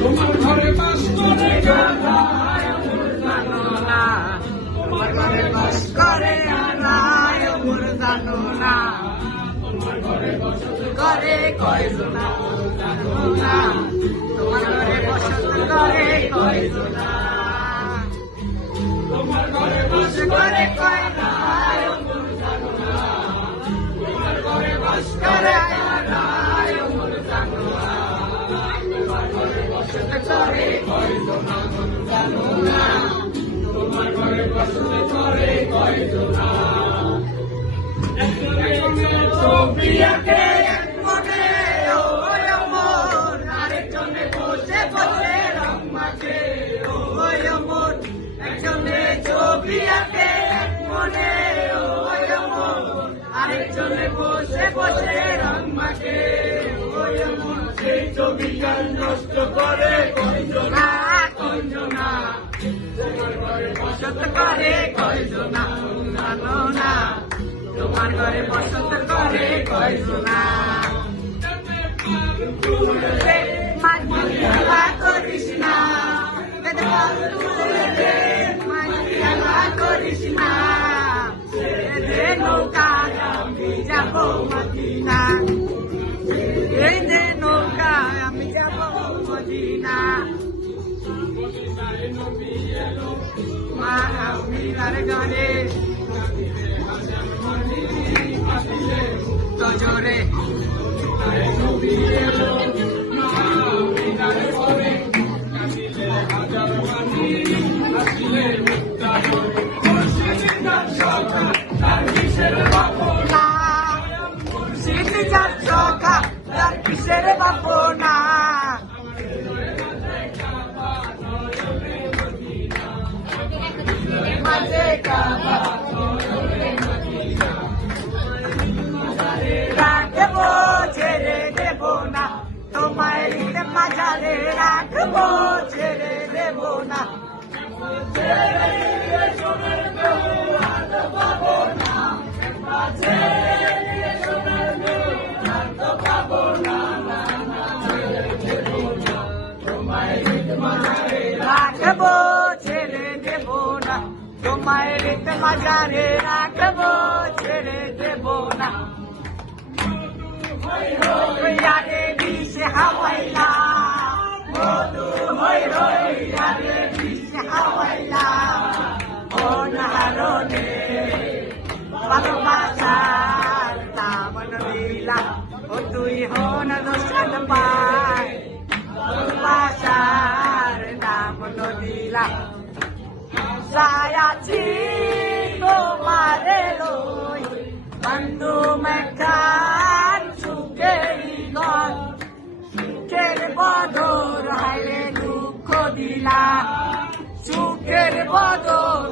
তোমার ঘরে বাস করে গাধা জানো না, তোমার ঘরে বাস করে আনায় মোর জানো না, তোমার ঘরে বসত করে কয়জনা জানো না, তোমার ঘরে বসত করে কয়জনা, তোমার ঘরে বাস করে কয় না মোর জানো না, তোমার ঘরে বাস করে আনায় মোর জানো না, তোমার ঘরে বসত করে কয়জনা জানো না, তোমার ঘরে বসত করে কয়জনা। ছবি আঁকে এক মনে ওই অমর, আরেকজনে বসে বসে রং মাখে ওই অমর, একজনে ছবি আঁকে এক মনে ওই অমর, আরেকজনে বসে বসে রং মাখে ওই অমর, সেই ছবিটা নষ্ট করে কয়জনা কয়জনা, তোমার ঘরে বসত করে কয়জনা জানো না, তোমার ঘরে বসত করে কয়জনা। করিস না করিস না, নৌকায় আমি যাবো মদিনা, এই যে নৌকায় আমি যাবো মদিনা, মা আমিনার গানে তো জোরে কিসের বাপনা, মাঝে কাবা রাখবো ছেড়ে দেব না, তোমায় মাঝারে রাখবো ছেড়ে দেব না, রাখবো ছেড়ে দেব না, তোমায় মাঝারে রাখবো ছেড়ে দেব না, ইয়ারে বিষে হাওয়াইলা মধু হই রই, ইয়ারে বিষে হাওয়াইলা অনারণে ভালোবাসার দামন দিলা, ও তুই হন দোষণ পায় ভালোবাসার দামন দিলা, সায়াছি তোমারে লই বন্ধু মেঘান সুখের ঘর, সুখের বদর হাইরে দুঃখ দিলা, সুখের বদর